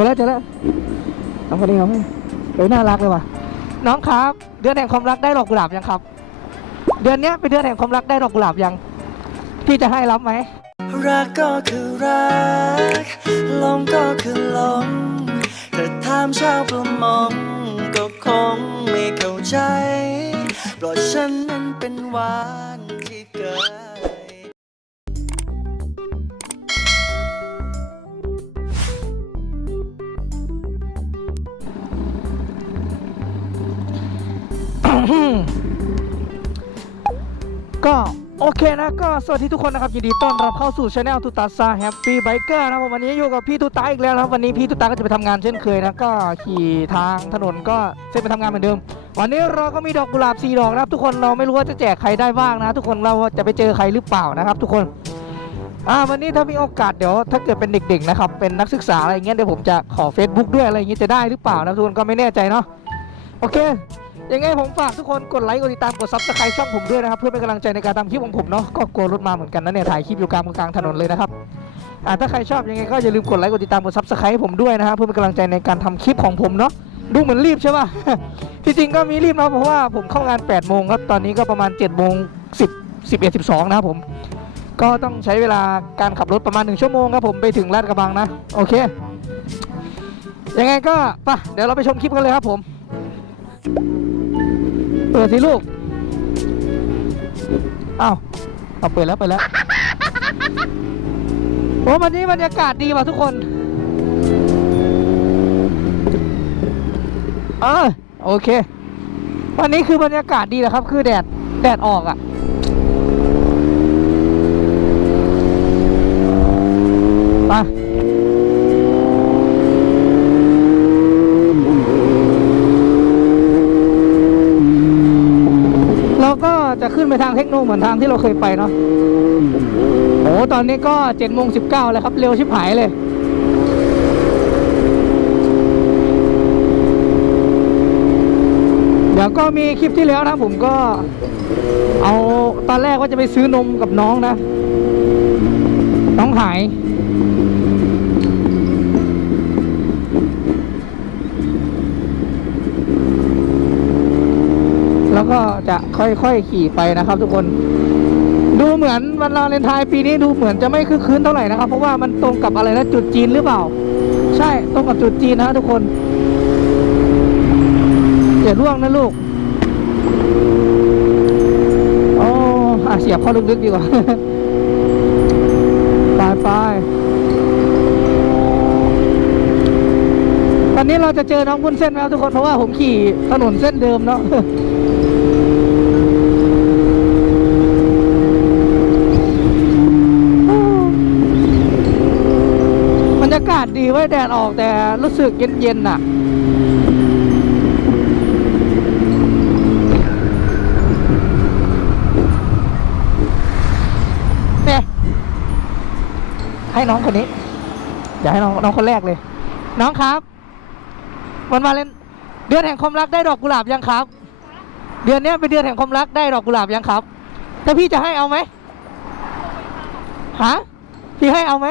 อแล้วเจอแล้วน้องคนนี้เขาไม่เอ้ยน่ารักเลยว่ะน้องครับ เดือนแห่งความรักได้ดอกกุหลาบยังครับ เดือนนี้เป็นเดือนแห่งความรักได้ดอกกุหลาบยัง พี่จะให้รับไหมรักก็คือรักลงก็คือหลงถ้าถามชาวประมงก็คงไม่เข้าใจเพราะฉันนั้นเป็นหวาน ก็โอเคนะก็สวัสดีทุกคนนะครับยินดีต้อนรับเข้าสู่ช anel ตุตาซาแฮปปี้ไบเกอร์นะครับผมวันนี้อยู่กับพี่ตุตาอีกแล้วนะครับวันนี้พี่ตุตาก็จะไปทำงานเช่นเคยนะก็ขี่ทางถนนก็เส้นไปทำงานเหมือนเดิม วันนี้เราก็มีดอกกุหลาบสีดอกนะครับทุกคนเราไม่รู้ว่าจะแจกใครได้บ้างนะ ทุกคนเราจะไปเจอใครหรือเปล่านะครับ ทุกคนอ่าวันนี้ถ้ามีโอกาสเดี๋ยวถ้าเกิดเป็นเด็กๆนะครับเป็นนักศึกษาอะไรอย่างเงี้ยเดี๋ยวผมจะขอ Facebook ด้วยอะไรอย่างเงี้ยจะได้หรือเปล่านะทุกคนก็ไม่แน่ใจเนาะโอเค ยังไงผมฝากทุกคนกดไลค์กดติดตามกดซับสไครต์ช่องผมด้วยนะครับเพื่อเป็นกำลังใจในการทำคลิปของผมเนาะก็กลัวรถมาเหมือนกันนะเนี่ยถ่ายคลิปอยู่กลางกลางถนนเลยนะครับอ่าถ้าใครชอบยังไงก็อย่าลืมกดไลค์กดติดตามกดซับสไครต์ผมด้วยนะครับเพื่อเป็นกำลังใจในการทำคลิปของผมเนาะดูเหมือนรีบใช่ป่ะ ที่จริงก็มีรีบนะเพราะว่าผมเข้างาน8โมงครับตอนนี้ก็ประมาณ7โมง10 11 12 นะครับผม ก็ต้องใช้เวลาการขับรถประมาณ 1 ชั่วโมงครับผมไปถึงลาดกระบังนะ โอเค ยังไงก็ไปเดี๋ยวเราไปชมคลิปกันเลยครับผม เปิดสิลูก อ้าวเอาเปิดแล้วเปิดแล้ว โอ้วันนี้บรรยากาศดีว่ะทุกคนเออโอเค วันนี้คือบรรยากาศดีนะครับ คือแดด แดดออกอะ่ะ ไป เราก็จะขึ้ นไปทางเทคโนเหมือนทางที่เราเคยไปเนาะโอ้ตอนนี้ก็7จ็ดโมงสิบเก้าแล้วครับ เร็วชิบหายเลยเดี๋ยวก็มีคลิปที่แล้วนะผมก็ เอาตอนแรกว่าจะไปซื้อนมกับน้องนะ น้องหาย แล้ว ก็จะค่อยๆขี่ไปนะครับ ทุกคนดูเหมือนวันวาเลนไทน์ปีนี้ดูเหมือนจะไม่คึกคืนเท่าไหร่นะครับ เพราะว่ามันตรงกับอะไรนะจุดจีนหรือเปล่า ใช่ตรงกับจุดจีนนะทุกคนอย่าร่วงนะลูกโอ้อเสียบเข้าลึกๆดีกว่าไปไปวันนี้เราจะเจอน้องบุญเส้นไหมครับทุกคนเพราะว่าผมขี่ถนนเส้นเดิมเนาะ บรรยากาศดีไว้แดดออกแต่รู้สึกเย็นๆน่ะเนี่ยให้น้องคนนี้ อย่าให้น้องน้องคนแรกเลย น้องครับ วันวาเล่นเดือนแห่งความรักได้ดอกกุหลาบยังครับ เดือนนี้เป็นเดือนแห่งความรักได้ดอกกุหลาบยังครับถ้าพี่จะให้เอาไหมฮะพี่ให้เอาไหม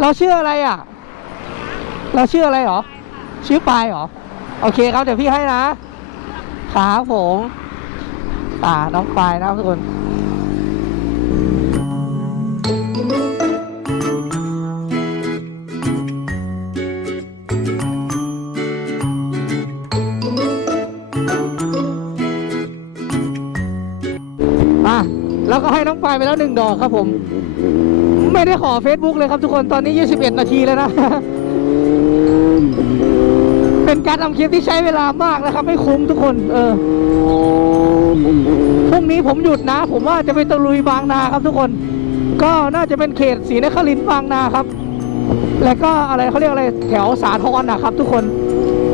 เราชื่ออะไรอะ เราชื่ออะไรหรอ ชื่อปายหรอ โอเคครับเดี๋ยวพี่ให้นะ ครับผม อ่า น้องปายนะทุกคน ไปแล้วหนึ่งดอกครับผม ไม่ได้ขอ Facebook เลยครับทุกคนตอนนี้ 21 นาทีแล้วนะ เป็นการทำคลิปที่ใช้เวลามากนะครับ ไม่คุ้มทุกคน เออพรุ่งนี้ผมหยุดนะ ผมว่าจะไปตะลุยบางนาครับทุกคน ก็น่าจะเป็นเขตศรีนครินทร์บางนาครับ แล้วก็อะไรเขาเรียกอะไรแถวสาทรนะครับ ทุกคน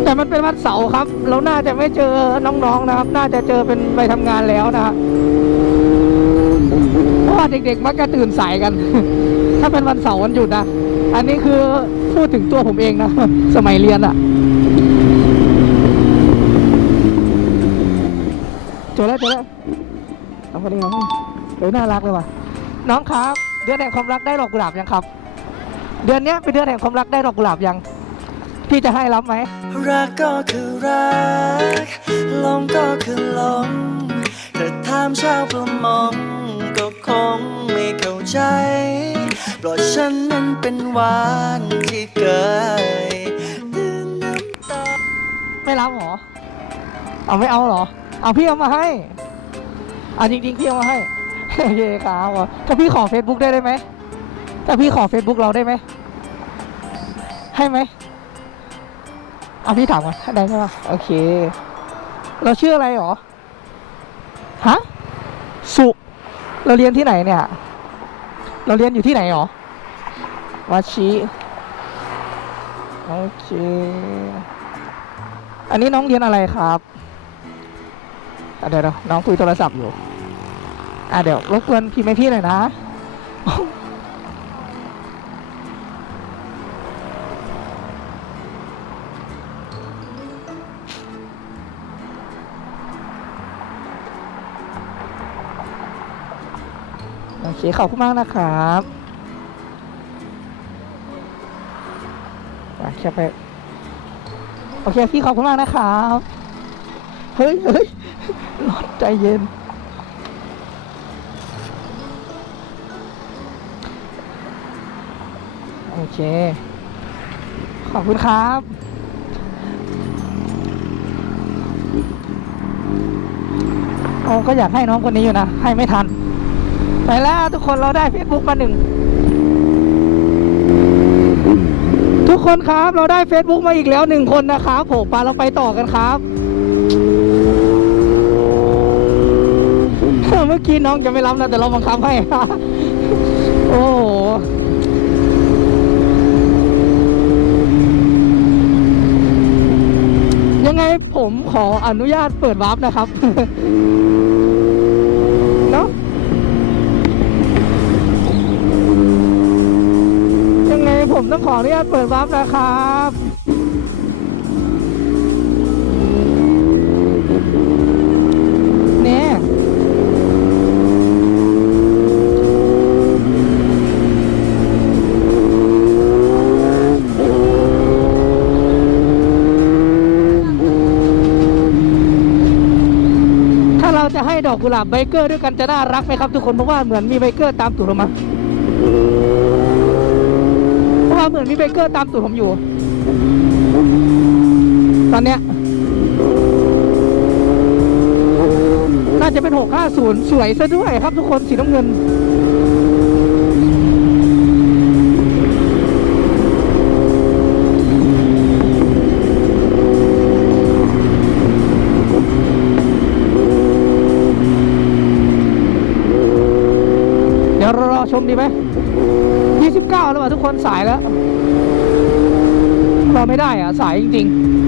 แต่มันเป็นวันเสาร์ครับ เราน่าจะไม่เจอน้องๆนะครับ น่าจะเจอเป็นไปทำงานแล้วนะฮะเพ ราะว่าเด็กๆมักจะตื่นสายกัน ถ้าเป็นวันเสาร์วันหยุดนะ อันนี้คือพูดถึงตัวผมเองนะ สมัยเรียนอะเจอแล้วเจอแล้วน้องคนนี้น้องเอ้ยน่ารักเลยว่ะ น้องครับ เดือนแห่งความรักได้ดอกกุหลาบยังครับ เดือนนี้เป็นเดือนแห่งความรักได้ดอกกุหลาบยัง พี่จะให้รับไหม รักก็คือรักลงก็คือลงถ้าถามชาวประมง งไม่เข้าใจ เพราะฉันนั้นเป็นหวานที่เกยตื่นน้ำตาไม่รับเหรอ เอาไม่เอาเหรอ เอาพี่เอามาให้เอาจริงๆพี่เอามาให้ โอเคครับถ้าพี่ขอ Facebook ได้ได้ไหมถ้าพี่ขอ Facebook เราได้ไหม ให้ไหมเอาพี่ถามก่อนได้ใช่ปะโอเค เราชื่ออะไรหรอ ฮะ สุ เราเรียนที่ไหนเนี่ย เราเรียนอยู่ที่ไหนหรอวาชิโอเค อันนี้น้องเรียนอะไรครับเดี๋ยวนะน้องคุยโทรศัพท์อยู่ อะเดี๋ยวรบกวนพิมพ์ให้พี่หน่อยนะ โอเคขอบคุณมากนะครับอะแค่ไปโอเคพี่ขอบคุณมากนะครับเฮ้ยเฮ้ยรถใจเย็นโอเค ขอบคุณครับโอ้ก็อยากให้น้องคนนี้อยู่นะ ให้ไม่ทัน ไปแล้วทุกคนเราได้ Facebook มาหนึ่ง ทุกคนครับเราได้ Facebook มาอีกแล้วหนึ่งคนนะครับผมปาเราไปต่อกันครับ เมื่อกี้น้องจะไม่รับนะแต่เราบังคับให้ โอ้โหยังไงผมขออนุญาตเปิดวาร์ปนะครับ ต้องขออนุญาตเปิดวาร์ปนะครับเนี่ยถ้าเราจะให้ดอกกุหลาบไบเกอร์ด้วยกันจะน่ารักไหมครับทุกคนเพราะว่าเหมือนมีไบเกอร์ตามตูดเราะว่า เหมือนมีเบเกอร์ตามตูดผมอยู่ ตอนเนี้ยน่าจะเป็น 650 สวยซะด้วยครับทุกคนสีน้ำเงิน รอชมดีไหม29 แล้วอะทุกคนสายแล้ว รอไม่ได้อะ สายจริง ๆ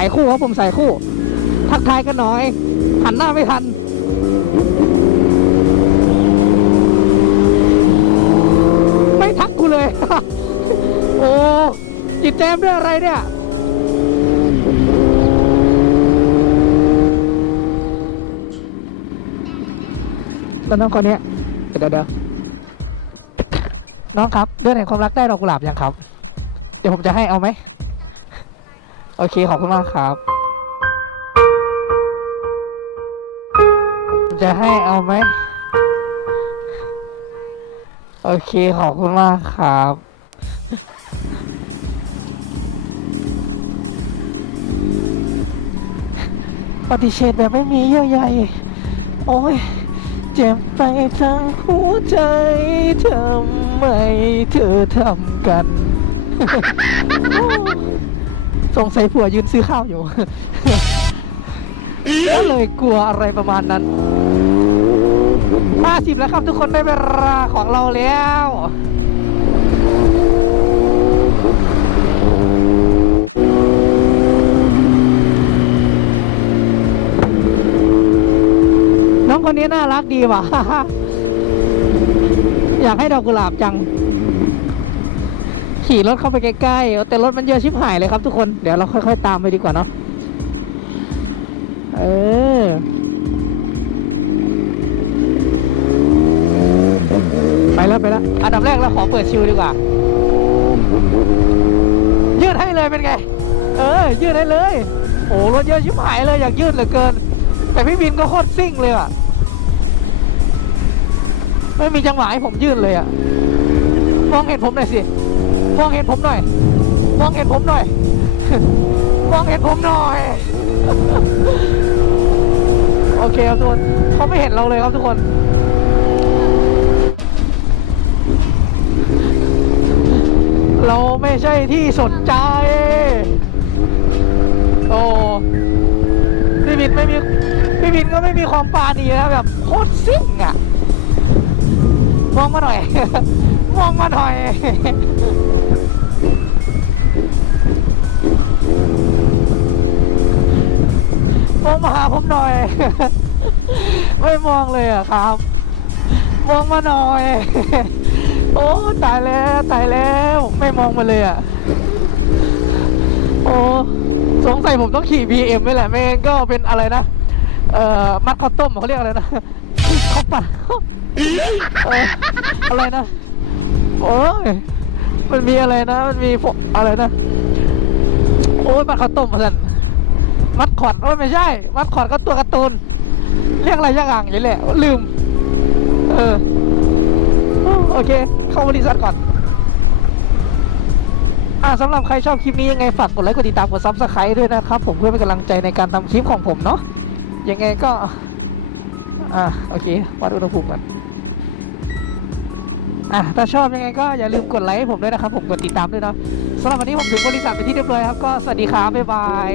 ายคู่ครับผมสายคู่ ทักทายกันหน่อยหันหน้าไม่ทันไม่ทักกูเลย โอ้จิตแจมด้วยอะไรเนี่ยแล้วน้องคนเนี้ยเดี๋ยวเดี๋ยวน้องครับเดือนแห่งความรักได้ดอกกุหลาบยังครับ เดี๋ยวผมจะให้เอาไหม โอเคขอบคุณมากครับ จะให้เอาไหม โอเคขอบคุณมากครับปฏิเสธแบบไม่มีเยื่อใยโอ้ย เจ็บไปทั้งหัวใจทำไมเธอทำกัน สงสัยผัวยืนซื้อข้าวอยู่ ก็เลยกลัวอะไรประมาณนั้นห้าสิบแล้วครับทุกคนได้เวลาของเราแล้วน้องคนนี้น่ารักดีว่ะ อยากให้ดอกกุหลาบจัง ขี่รถเข้าไปใกล้ๆแต่รถมันเยอะชิบหายเลยครับทุกคน เดี๋ยวเราค่อย ๆ ตามไปดีกว่าเนาะ เออไปแล้วไปแล้วอันดับแรกเราขอเปิดชิวดีกว่า ยืดให้เลยเป็นไง เออ ยืดให้เลย โอ้รถเยอะชิบหายเลยอยากยืดเหลือเกิน แต่พี่บินก็โคตรซิ่งเลยอะไม่มีจังหวะให้ผมยืดเลยอะ มองเห็นผมหน่อยสิ มองเห็นผมหน่อย มองเห็นผมหน่อย มองเห็นผมหน่อย โอเคครับทุกคนเขาไม่เห็นเราเลยครับทุกคน เราไม่ใช่ที่สนใจ โอ้พี่บินไม่มีพี่บินก็ไม่มีความปราณีนะแบบโคตรซิ่งอะ มองมาหน่อย มองมาหน่อย หาผมหน่อย ไม่มองเลยอะครับ มองมาหน่อย โอ้ตายแล้วตายแล้ว ไม่มองมาเลยอะโอ้สงสัยผมต้องขี่ BM ไม่แหละไม่งั้นก็เป็นอะไรนะ เอ่อ มัดข้าวต้มเขาเรียกอะไรนะข้าวปั่นออะไรนะ โอ้ย มันมีอะไรนะ มันมีอะไรนะ โอ้ยมัดข้าวต้มมาสัน มัดขอดโอ้ยไม่ใช่ มัดขอดก็ตัวการ์ตูน เรียกอะไรอย่างอย่างนี้แหละ ลืม เออ โอเค เข้าบริษัทก่อน อ่าสำหรับใครชอบคลิปนี้ยังไงฝากกดไลค์กดติดตามกดซับสไครต์ด้วยนะครับ ผมเพื่อเป็นกำลังใจในการทำคลิปของผมเนาะยังไงก็ อ่าโอเค วัดอุณหภูมิกันอะถ้าชอบยังไงก็อย่าลืมกดไลค์ให้ผมด้วยนะครับ ผมกดติดตามด้วยเนาะสำหรับวันนี้ผมถึงบริษัทไปนที่เรียบร้อยครับ ก็สวัสดีครับ บ๊ายบาย